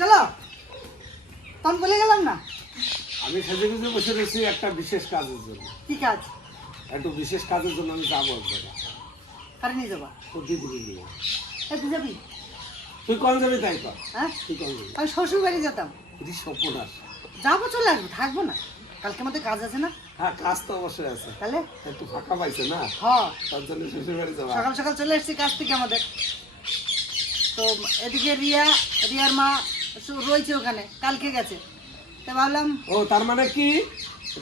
চলো। তখন বলে গেলাম না? আমি সেজে গুজে বসে রয়েছি একটা বিশেষ কাজের জন্য। কি কাজ? একটু বিশেষ কাজের জন্য আমি যাব এক জায়গায়। কারে নিয়ে যাবা? তোর দিদিকে নিয়ে এ, তুই যাবি? তুই কখন যাবি তাই কর। হ্যাঁ? তুই যাবি? আমি শ্বশুর বাড়ি যেতাম। এটি সর্বনাশ। যাব চলে আসব থাকব না। কালকে আমাদের কাজ আছে না? হ্যাঁ কাজ তো অবশ্যই আছে। তাহলে? একটু ফাঁকা পাইছে না? হ। তার জন্য শ্বশুর বাড়ি যাবা সকাল সকাল চলে এসেছি কাজ থেকে আমাদের। তো এদিকে রিয়া রিয়ার মা রয়েছে ওখানে কালকে গেছে। তো ভাবলাম ও তার মানে কি?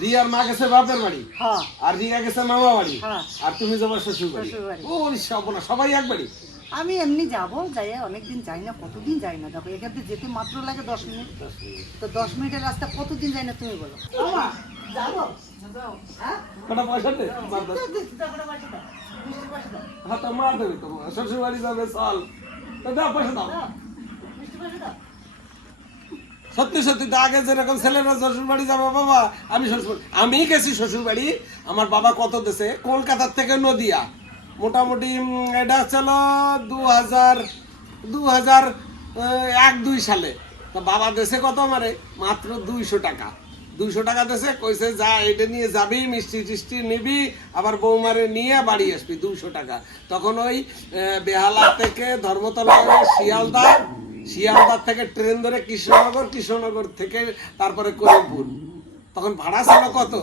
রিয়ার মা গেছে বাপের বাড়ি? হ আর রিয়া গেছে মামা বাড়ি? হ্যাঁ। আর তুমি যাব শ্বশুর বাড়ি। ও সর্বনাশ সবাই এক বাড়ি? আমি এমনি যাব যাই অনেকদিন যাই না কতদিন যাই না? দেখো এখান থেকে যেতে মাত্র লাগে দশ মিনিট। তো দশ মিনিটের রাস্তা কতদিন যাই না তুমি বলো। যাব হ্যাঁ? পয়সা মার। হ্যাঁ দেবে তো শ্বশুর বাড়ি যাবে চল। তো দাও। পয়সা দাও দাও, মিষ্টির পয়সা দাও। সত্যি সত্যি, তো আগে যেরকম ছেলেরা শ্বশুর বাড়ি যাব, বাবা, আমি শ্বশুর আমি গেছি শ্বশুর বাড়ি আমার বাবা কত দেশে? কলকাতার থেকে নদিয়া। মোটামুটি এটা ছিল দু হাজার দু হাজার এক, দুই সালে। তো বাবা দেশে কত মারে? মাত্র দুইশো টাকা। দুইশো টাকা দেশে কইছে, যা, এটা নিয়ে যাবি, মিষ্টি টিষ্টি নিবি, আবার বৌমারে নিয়ে বাড়ি আসবি, দুইশো টাকা। তখন ওই বেহালা থেকে ধর্মতলা শিয়ালদা শিয়ালদার থেকে ট্রেন ধরে কৃষ্ণনগর কৃষ্ণনগর থেকে তারপরে করিমপুর। তখন ভাড়া ছিল কত?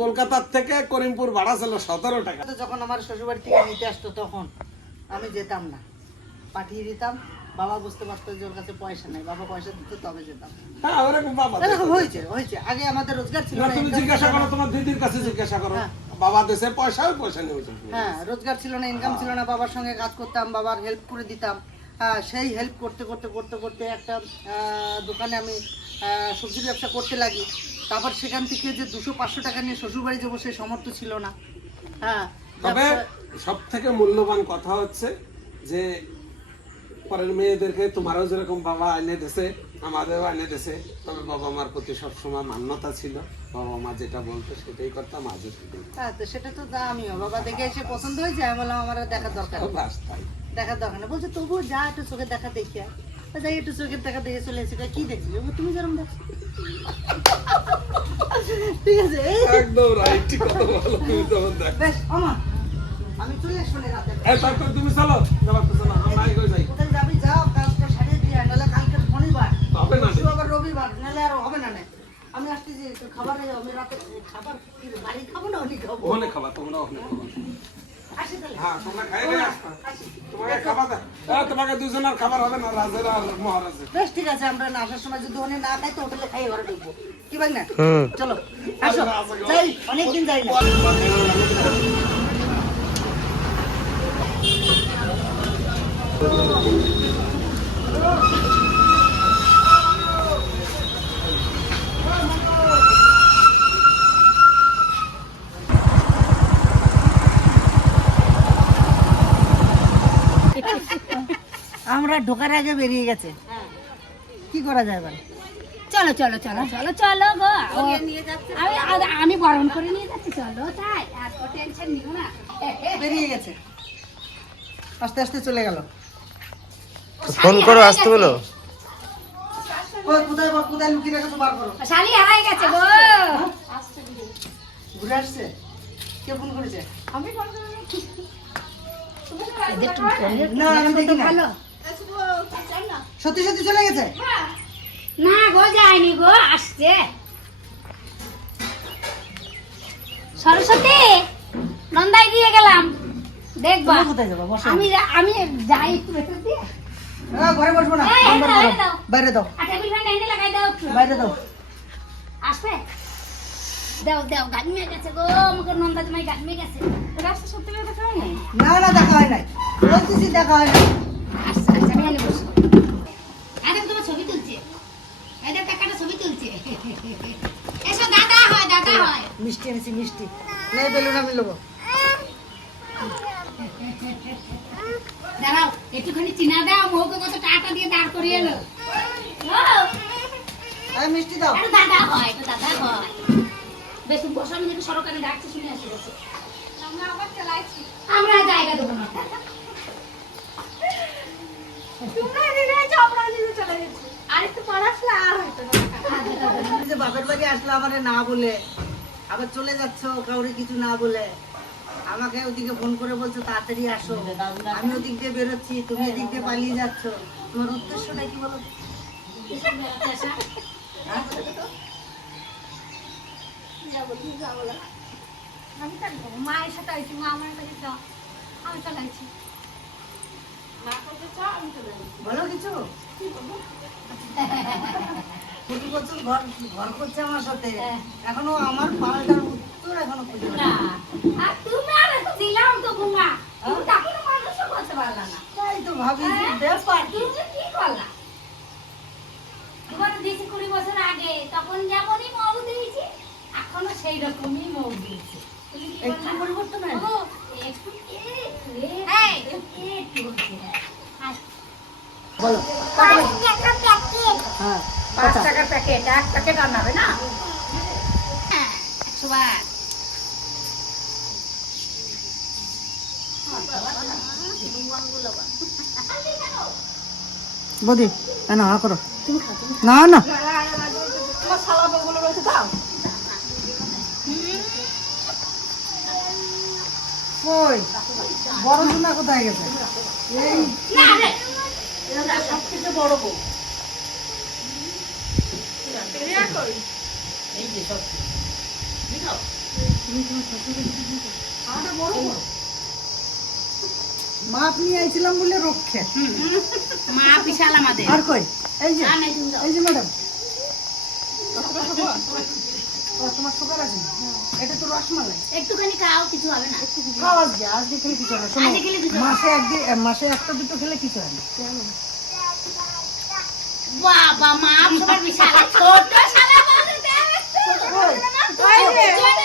কলকাতার থেকে করিমপুর ভাড়া ছিল সতেরো টাকা। যখন আমার শ্বশুরবাড়ি থেকে নিতে আসতো তখন আমি যেতাম না। পাঠিয়ে দিতাম বাবা বুঝতে পারতো যে ওর কাছে পয়সা নেই বাবা পয়সা দিত তবে যেতাম। হ্যাঁ ওরকম বাবা এরকম হয়েছে হয়েছে। আগে আমাদের রোজগার ছিল না, না তুমি জিজ্ঞাসা করো তোমার দিদির কাছে জিজ্ঞাসা করো। হ্যাঁ। বাবা দেশে পয়সা ওই পয়সা নেই। হ্যাঁ রোজগার ছিল না ইনকাম ছিল না বাবার সঙ্গে কাজ করতাম বাবার হেল্প করে দিতাম। হ্যাঁ সেই হেল্প করতে করতে করতে করতে একটা দোকানে আমি সবজির ব্যবসা করতে লাগি। তারপর সেখান থেকে যে দুশো পাঁচশো টাকা নিয়ে শ্বশুরবাড়ি যাব সেই সামর্থ্য ছিল না। হ্যাঁ তবে সব থেকে মূল্যবান কথা হচ্ছে যে পরের মেয়েদেরকে তোমারও যেরকম বাবা এনে দেশে আমাদেরও এনে দেশে তবে বাবা মার প্রতি সবসময় মান্যতা ছিল। বাবা মা যেটা বলতো সেটাই করতাম আজও সেটাই হ্যাঁ তো সেটা তো আমিও বাবা দেখে এসে পছন্দ হয়েছে আমি বললাম আমার দেখার দরকার। বাস তাই দেখার দরকার নেই। বলছে তবুও যা একটু চোখের দেখা দেখি আয়। তা যাই একটু চোখের দেখা দেখে চলে এসেছি তা কি দেখছি তুমি যেরকম দেখছ। ঠিক আছে একদম রাইট কথা বলো তুমি তখন দেখ। বেশ আমার আমি চলে আসব রাতে। এই তারপর তুমি চলো যাবার তো চলো আমরা এগোই যাই। কোথায় যাবি? যাও কাজটা সারিয়ে দিয়ে নাহলে কালকে শনিবার। হবে না আবার রবিবার নাহলে আর হবে না নে। আমি আসতেছি একটু খাবারে আমি রাতে খাবার বাড়ি খাব না অনেক খাব? ওখানে খাবা তোমরা ওখানে খাবা। আসি তাহলে। হ্যাঁ খাবার খাবার মহারাজের। বেশ ঠিক আছে আমরা আসার সময় যদি ওখানে না খাই তো হোটেলে খাই ঘরে ঢুকবো। কি ভাই না? চলো আসো। যাই অনেকদিন যাই না। আমরা ঢোকার আগে বেরিয়ে গেছে। কি করা যায় এবার? চলো চলো চলো চলো চলো গো। আমি আমি- আমি বরণ করে নিয়ে যাচ্ছি। চলো তাই। এত টেনশন নিও না। বেরিয়ে গেছে। আস্তে আস্তে চলে গেল। ফোন করো আসতে বলো। কোথায় কোথায় লুকিয়ে রেখেছো? বার করো। শালি হারাই গেছে গো। ঘুরে আসছে? কে ফোন করেছে? না আমি দেখি না। ভালো। সত্যি সত্যি চলে গেছে? না গো যায়নি গো আসছে। সরস্বতী নন্দাই দিয়ে গেলাম। দেখবা কোথায় যাব? বসো। আমি আমি যাই। একটু ভেতর দিয়ে ঘরে বসবো না। দাও। বাইরে দাও। দাও একটু। বাইরে দাও। আসবে? দাও দাও গাড়ি গেছে গো। আমাকে নন্দা তোমায় গাড়ি গেছে। রাস্তা সত্যি নাই না না দেখা হয় নাই। বলতেছি দেখা হয় নাই আচ্ছা আচ্ছা আমি এখানে বসি আরে তোমার ছবি তুলছে এদের টাকাটা ছবি তুলছে এসো দাদা হয় দাদা হয় মিষ্টি এনেছি মিষ্টি। নেই বেলুন আমি নেব দাঁড়াও একটুখানি চিনা দাও বউকে কত টাকা দিয়ে দাঁড় করিয়ে এলো। ও, মিষ্টি দাও। একটু দাদা হয় একটু দাদা হয়। বেশ বসো আমি যদি সরকারে ডাকছি শুনে আসি আমরা আবার চালাইছি। আমরা জায়গা দেবো না। তোমরা নিজে চলে গেছি আরে তো বাপের বাড়ি আসলে আমারে না বলে। আবার চলে যাচ্ছ কাউরে কিছু না বলে। আমাকে ওদিকে ফোন করে বলছো তাড়াতাড়ি আসো। আমি ওদিক দিয়ে বেরোচ্ছি তুমি এদিক দিয়ে পালিয়ে যাচ্ছ। তোমার উদ্দেশ্যটা কি বলো? মায়ের সাথে মা আমার কাছে? যাও আমি বলো কিছু প্রতি বছর ঘর ঘর করছে আমার সাথে। এখনও আমার পাল্টার উত্তর এখনও খুঁজে না। আর তুমি আর এত দিলাম তো ঘুমা তুমি তাকে তো মানুষও করতে পারলা না। তাই তো ভাবি ব্যাপার তুমি কি করলা? তোমার দিয়েছি কুড়ি বছর আগে তখন যেমনই মৌ দিয়েছি এখনও সেই রকমই মৌ দিয়েছি। একটু পরিবর্তন হয় একটু একটু, একটু, একটু হচ্ছে। আর বলো। হ্যাঁ। পাঁচ টাকার প্যাকেট এক প্যাকেট আনাবে না? হ্যাঁ একশো বার। বদি না হা করো। না না কই? বড় কোথায় গেছে? এই না রে। সব থেকে বড় বউ। আমাদের বড় বউ। মাপ নিয়ে আইছিলাম বলে রক্ষে। মা বিশাল আমাদের। আর কই? এই যে। এই যে ম্যাডাম। তোমার সুগার আছে এটা তো রসমালাই। একটুখানি খাও কিছু হবে না। খাও আজকে আজকে খেলে কিছু হবে না। শোনো আজকে খেলে কিছু হবে না। মাসে একদিন মাসে একটা দুটো খেলে কিছু হয় না। বাবা মা সবার বিশাল। ছোট Yeah.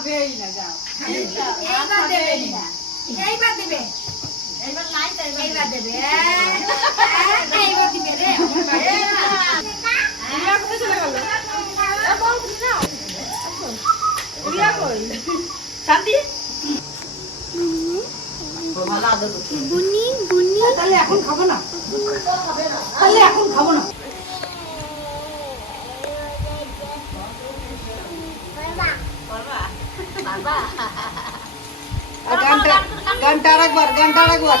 খাবেই না যাও। এইবার দেবে না। এইবার দেবে। এইবার নাই তো এইবার দেবে। এইবার দিবে রে। আমার কোথায় চলে গেল বল না রিয়া কই? শান্তি? তাহলে এখন খাব না। তাহলে এখন খাব না বাবা আর গানটা আরেকবার গানটা আরেকবার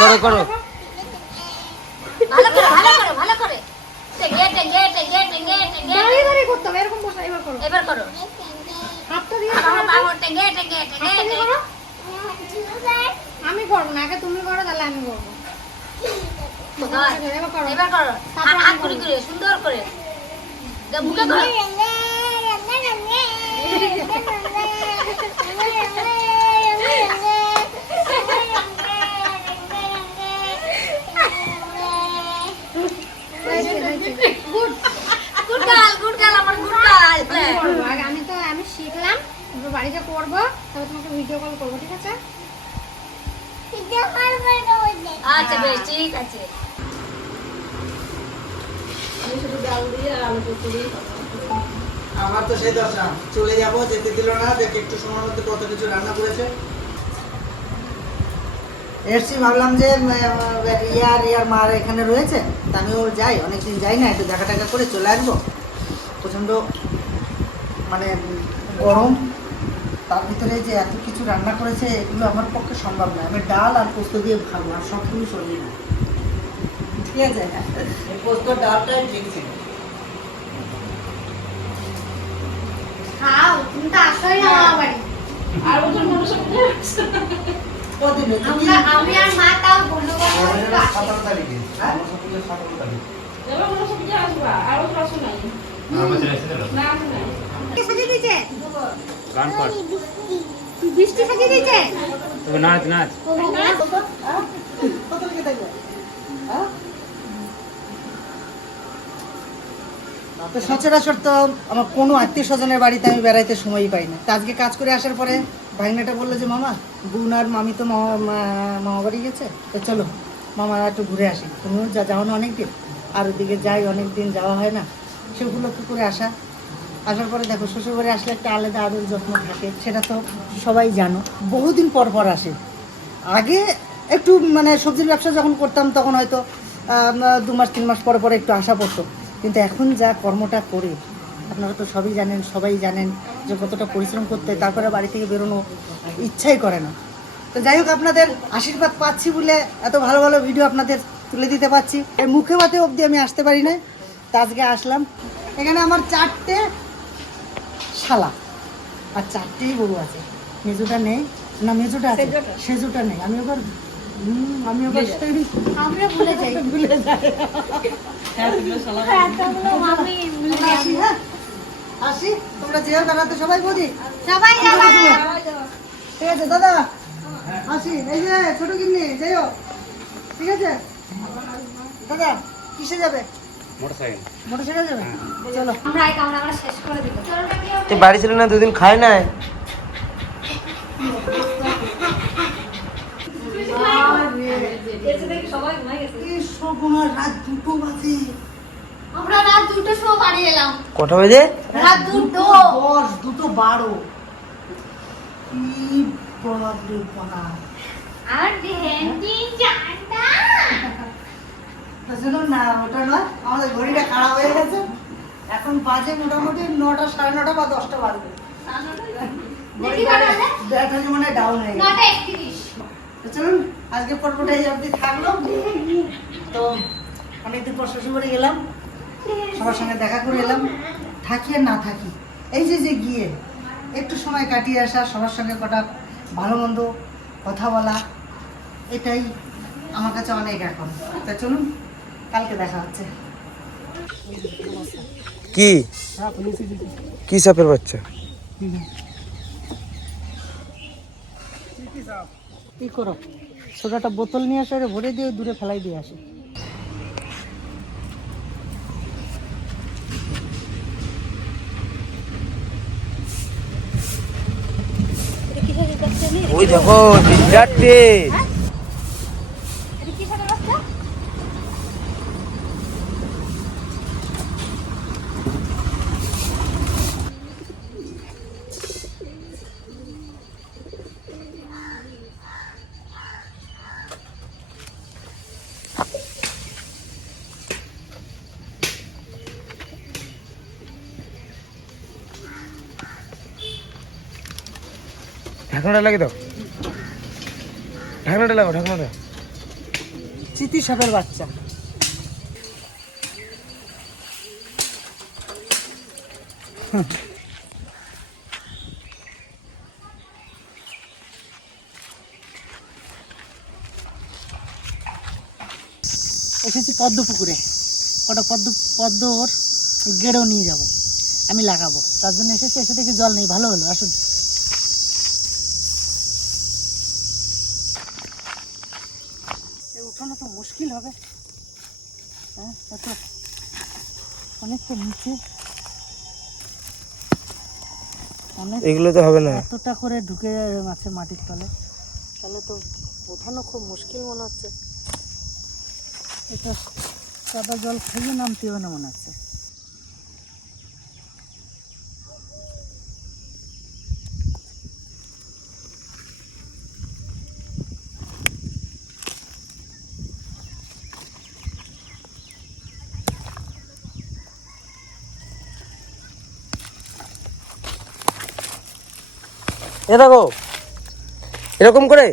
করো করো। ভালো করে ভালো করে ভালো করে। করতে হবে এরকম বসা এবার করো। এবার হাতটা দিয়ে আমার করো আমি করব না আগে তুমি করো তাহলে আমি করব। এবার করো হাত সুন্দর করে। মুখে করো গুড গাল গুড গাল আমার গুড গাল আমি করব আগে আমি তো আমি শিখলাম এবার বাড়িতে করব তবে তোমাকে ভিডিও কল করব ঠিক আছে আচ্ছা বেশ ঠিক আছে আমার তো সেই দশা চলে যাব যেতে দিল না দেখে সময় মধ্যে কত কিছু রান্না করেছে। এসছি ভাবলাম যে রিয়া রিয়ার মার এখানে রয়েছে, তা আমিও যাই, অনেকদিন যাই না, একটু দেখা টাকা করে চলে আসব। প্রচণ্ড মানে গরম। তার ভিতরে যে এত কিছু রান্না করেছে, এগুলো আমার পক্ষে সম্ভব নয়। আমি ডাল আর পোস্ত দিয়ে খাব, আর সব কিছু সরিয়ে না ঠিক আছে? পোস্ত ডালটাই ঠিক ছিল। খাও তুমি তো আসোই না আমার বাড়ি। আর মনুষ্য আমরা আমি আর মা তাও বন্ধু সতেরো তারিখে। হ্যাঁ? সতেরো তারিখ। এবার কোনো সবজি আসবা আরও তো আসো নাই। না আসো নাই। সাজিয়ে দিয়েছে? বৃষ্টি সাজিয়ে দিয়েছে? নাচ নাচ। হ্যাঁ? কত লিখে থাকবে? হ্যাঁ? তো সচরাচর তো আমার কোনো আত্মীয় স্বজনের বাড়িতে আমি বেড়াইতে সময়ই পাই না। তো আজকে কাজ করে আসার পরে ভাইনাটা বলল যে, মামা, বোন আর মামি তো মামা বাড়ি গেছে, তো চলো, মামা একটু ঘুরে আসি। তুমিও যা, যাও না অনেক দিন আর ওদিকে যাই অনেক দিন যাওয়া হয় না। সেগুলো একটু করে আসা। আসার পরে দেখো, শ্বশুরবাড়ি আসলে একটা আলাদা আদর যত্ন থাকে, সেটা তো সবাই জানো। বহুদিন পর পর আসে। আগে একটু মানে সবজির ব্যবসা যখন করতাম, তখন হয়তো দু মাস, তিন মাস পর পরে একটু আশা পড়তো। কিন্তু এখন যা কর্মটা করে আপনারা তো সবই জানেন সবাই জানেন যে কতটা পরিশ্রম করতে তারপরে বাড়ি থেকে বেরোনো ইচ্ছাই করে না। তো যাই হোক আপনাদের আশীর্বাদ পাচ্ছি বলে এত ভালো ভালো ভিডিও আপনাদের তুলে দিতে পারছি এই মুখে ভাতে অবধি আমি আসতে পারি না তা আজকে আসলাম। এখানে আমার চারটে শালা। আর চারটেই গরু আছে। মেজুটা নেই। না মেজুটা আছে। সেজোটা। নেই। আমি ওবার আমরা ভুলে যাই। ভুলে আসি হ্যাঁ? তোমরা যেও বেড়াতে সবাই ঠিক আছে দাদা আসি। এই যে ছোট কিন্নি যাইও। ঠিক আছে? দাদা কিসে যাবে? মোটরসাইকেল। মোটরসাইকেল যাবে? চলো। আমরা এই কামড়া আমরা শেষ করে দিব। তুই বাড়ি ছিল না দুদিন খায় নাই? রাত দুটো বাজে আমরা রাত দুটো সময় বাড়ি এলাম কটা বাজে? রাত দুটো দশ দুটো বারো কি বাপরে বাপ আর ভেন্ডি চাটা শুনুন না ওটা নয় আমাদের ঘড়িটা খারাপ হয়ে গেছে এখন বাজে মোটামুটি নটা সাড়ে নটা বা দশটা বাজবে। দেখি ব্যাটারি মনে ডাউন হয়ে গেছে। তো চলুন আজকে পর্বটা এই অবধি থাকল। তো অনেকদিন পর শ্বশুরবাড়ি গেলাম সবার সঙ্গে দেখা করে এলাম থাকি আর না থাকি। এই যে যে গিয়ে একটু সময় কাটিয়ে আসা সবার সঙ্গে কটা ভালো মন্দ কথা বলা এটাই আমার কাছে অনেক এখন। তা চলুন কালকে দেখা হচ্ছে। কি? কি সাপের বাচ্চা? কি করো? ছোটটা বোতল নিয়ে আসে ভরে দিয়ে দূরে ফেলাই দিয়ে আসে। ওই দেখো চারটে এটা কি সাথে বাচ্চা ঢাকনাটা লাগে দাও। ঢাকনাটা লাগাও, ঢাকনাটা। চিতি সাপের বাচ্চা। এসেছি পদ্ম পুকুরে ওটা পদ্ম পদ্মর গেড়েও নিয়ে যাব। আমি লাগাবো। তার জন্য এসেছি, এসে থেকে জল নেই। ভালো হলো, আসুন এই উঠানো তো মুশকিল হবে হ্যাঁ এত অনেকটা নিচে অনেক এগুলো তো হবে না। এতটা করে ঢুকে যায় আছে মাটির তলে। তাহলে তো ওঠানো খুব মুশকিল মনে হচ্ছে। এটা সাদা জল নামতে হবে না মনে হচ্ছে এ দেখো এরকম করে?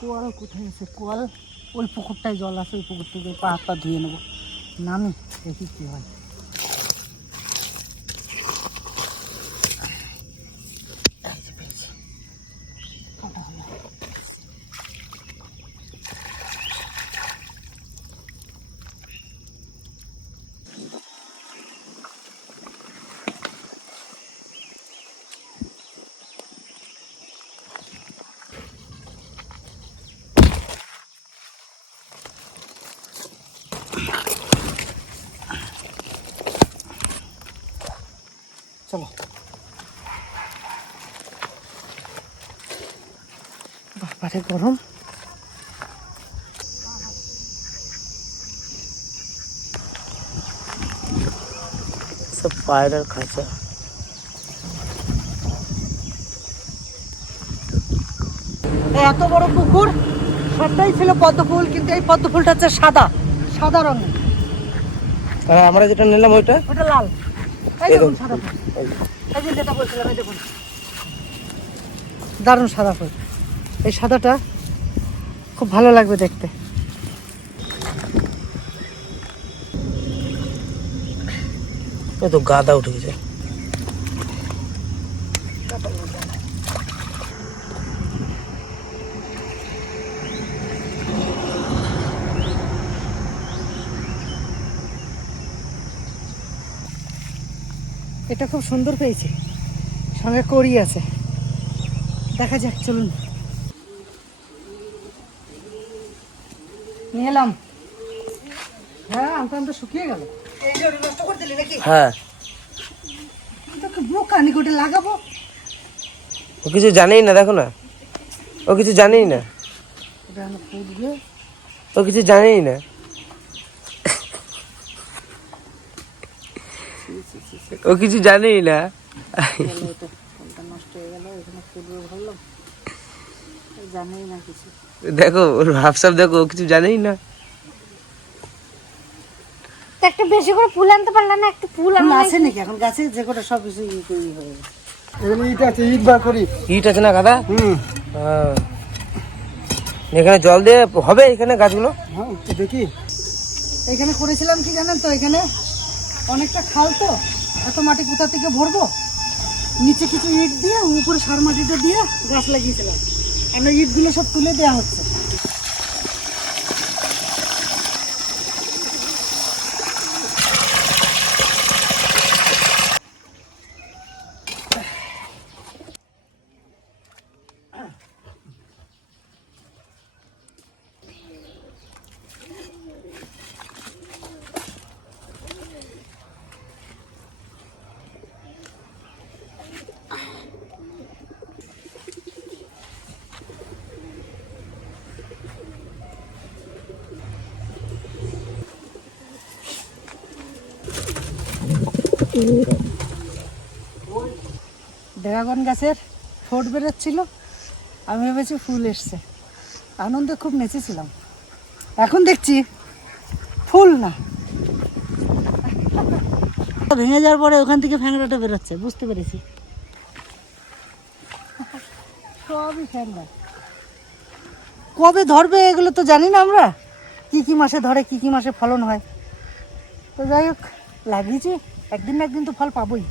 কোয়াল কোথায় আছে? কোয়াল? ওই পুকুরটায় জল আছে, ওই পুকুর থেকে পা হাত পা ধুয়ে নেব। নামি, দেখি কি হয়। বাবারে গরম। সব পায়রার খাঁচা। এত বড় পুকুর সবটাই ছিল পদ্ম ফুল কিন্তু এই পদ্ম ফুলটা হচ্ছে সাদা সাদা রঙের। আর আমরা যেটা নিলাম ওইটা? ওটা লাল। এই দেখুন সাদা ফুল। এই যে যেটা বলছিলাম এই দেখুন। দারুণ সাদা ফুল। এই সাদাটা খুব ভালো লাগবে দেখতে। এই তো গাদা উঠে গেছে। এটা খুব সুন্দর পেয়েছি। সঙ্গে করি আছে। দেখা যাক চলুন। নিয়ে এলাম হ্যাঁ আমটা আমটা শুকিয়ে গেল। এই যে ওটা নষ্ট করে দিলি নাকি? হ্যাঁ। তোকে বোকা নি লাগাবো? ও কিছু জানেই না দেখো না। ও কিছু জানেই না। ও কিছু জানেই না। ও কিছু জানেই না। নষ্ট হয়ে গেল এখানে ভাবলাম জানেই না কিছু। দেখো ওর ভাবসাব দেখো ও কিছু জানেই না। তো একটু বেশি করে ফুল আনতে পারলে না একটু ফুল ফুল আনা আছে নাকি? এখন গাছে যে কটা সব কিছু ই করে হয়ে গেছে। এখানে ইট আছে ইট বার করি। ইট আছে না গাদা? হুম। হ্যাঁ। এখানে জল দিয়ে হবে এখানে গাছগুলো? হ্যাঁ দেখি। এখানে করেছিলাম কি জানেন তো এখানে অনেকটা খাল তো এত মাটি কোথা থেকে ভরবো? নিচে কিছু ইট দিয়ে উপরে সার মাটিটা দিয়ে গাছ লাগিয়েছিলাম। আমরা ইটগুলো সব তুলে দেওয়া হচ্ছে। ড্রাগন গাছের ফোট বেরোচ্ছিল। আমি ভেবেছি ফুল এসছে। আনন্দে খুব নেচেছিলাম। এখন দেখছি ফুল না। ভেঙে যাওয়ার পরে ওখান থেকে ফ্যাংরাটা বেরোচ্ছে, বুঝতে পেরেছি। সবই ফ্যাংরা। কবে ধরবে এগুলো তো জানি না আমরা। কি কি মাসে ধরে, কি কি মাসে ফলন হয়। তো যাই হোক, লাগিয়েছি। একদিন না একদিন তো ফল পাবোই।